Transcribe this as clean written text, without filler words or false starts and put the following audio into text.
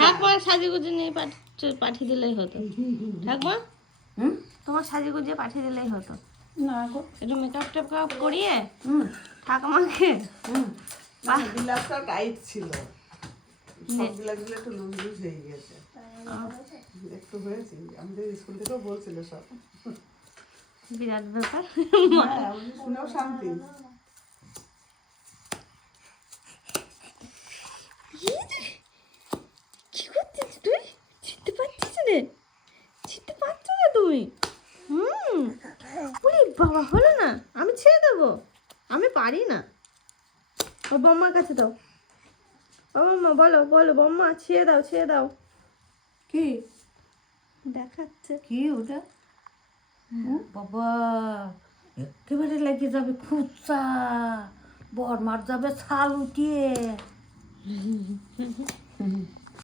ঠাকুমা সাজিগুজি নিয়ে পাঠিয়ে দিলেই হতো। ঠাকুমা তোমার সাজিগুজিয়ে পাঠিয়ে দিলেই হতো না গো, একটু মেকআপ টেকআপ করিয়ে ঠাকুমাকে। বিলাসটা টাইট ছিল, সব বিলাসগুলো একটু লুজ লুজ হয়ে গেছে, একটু হয়েছে। আমাদের স্কুল থেকেও বলছিল সব। বিরাট ব্যাপার। হ্যাঁ, শুনেও শান্তি। কি করছিস তুই? ছিটতে পারছিস রে? ছিটতে পারছো না তুমি? ওরে বাবা, হলো না, আমি ছেড়ে দেবো, আমি পারি না। ও বম্মার কাছে দাও। ও বম্মা, বলো বলো বম্মা, ছেড়ে দাও ছেড়ে দাও। কি দেখাচ্ছে কি ওটা? বাবা, একেবারে লেগে যাবে খুচা, বর মার যাবে ছাল উঠিয়ে।